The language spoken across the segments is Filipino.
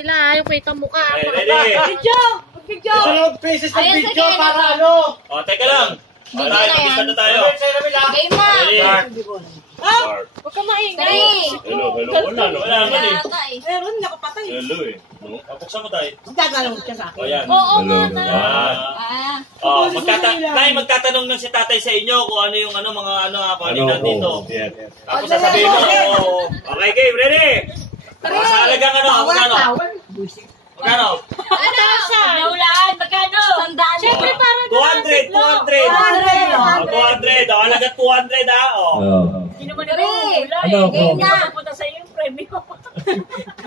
sila, yung kita mukha. Ready? Video! Video! Sunod pieces ng video para ano? O, teka lang. Mag-isa na tayo. Game na! Ready? Huwag ka maingay. Hello. Wala naman eh. Meron, nakapatay. Hello eh. Buksan mo tayo. Magtagalong ka sa akin. O, yan. Oo nga na. Yan. Magtatanong lang si tatay sa inyo kung ano yung mga palitan dito. Tapos sasabihin mo. Okay, game. Ready? Sa halagang magkano? Magkano? Ano siya? Naulaan, magkano? Sandaan. Siyempre para 200. 200. Halaga 200 ha. Hindi naman ito. Game na. Punta sa iyo yung premyo.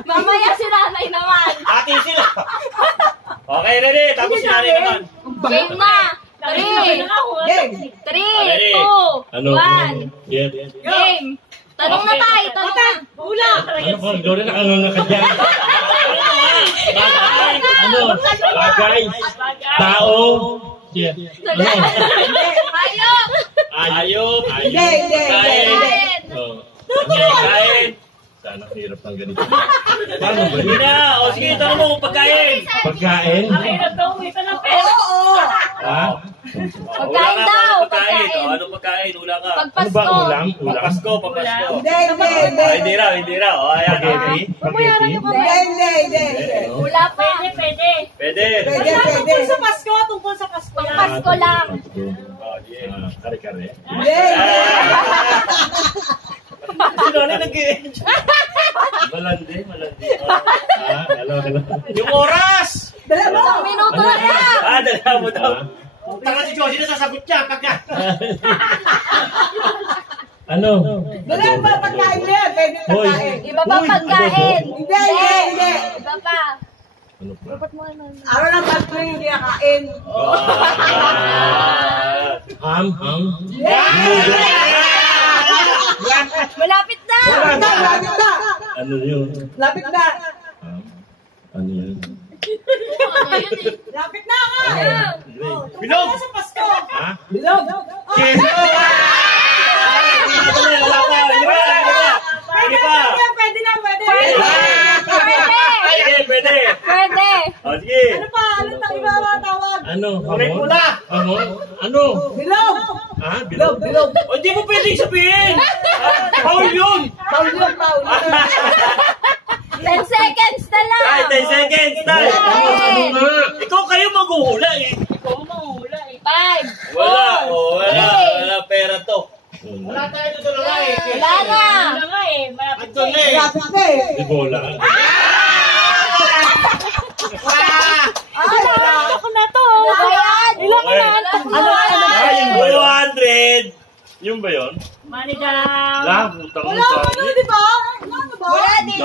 Mamaya si nanay naman. Ati sila. Okay, ready? Tapos si nanay naman. Game na. 3, 2, 1. Game. Tanong na tayo, tanong na. Hula. Ano ko, Gloria, nakanganga ka dyan. Ano? Bagay? Tao? Hayop. Hayop. Kain. Kain. Sana hirap ng ganito. Paano ba Hindi yun? na. O sige, tanong mo kung pagkain. Pagkain? Ha? Pagkain daw, Pagkain. pagkain. Anong pagkain? Hula ka. Ano ba Pagpasko. ulam? Ulam? Papasko. Hindi. Hindi raw. O, ayan. Spaghetti? Spaghetti? Hindi. Wala pa. Pwede. Pwede. sa Pasko, tungkol sa Pasko. Pang Pasko lang. O, yeah. Kare-kare? Hindi. Sino na nag-i-enjoy? Malandi? Hello. Yung oras! Isang minuto na lang. Dala mo daw. Tanga si Josie na sasagot niya pagka... Ano? Dala ba pagkain niya? Pwede pagkain. Iba pa pagkain. Hindi. Iba pa. Ano pa? Araw ng Pasko yung hindi nakain. Ham? Malapit na. Lapit na. Ano yun? Lapit na. Ano yun? Lapit na nga. Bilog! Sa Pasko. Ha? Bilog. Keso! Wala pa! Hindi pa! Pwede na. Pwede! O, sige! Ano pa? Ano tang iba mga tawag? Ano? Kulay pula. Ano? Bilog. Ha? Bilog? O, hindi mo pwedeng sabihin! Paul yun! Paul. 10 seconds na lang. Ay, 10 seconds! Tay! Ano nga? Ikaw kayo maghuhula eh! 5. Wala pera to. Wala tayo dito lang eh! Wala na. Lapit na eh. Di bola. Ako na to. Bayan. Ilang na? Yung 200! Yung ba yun? Money down. Putang mo Wala sa ka na, di ba? Wala din.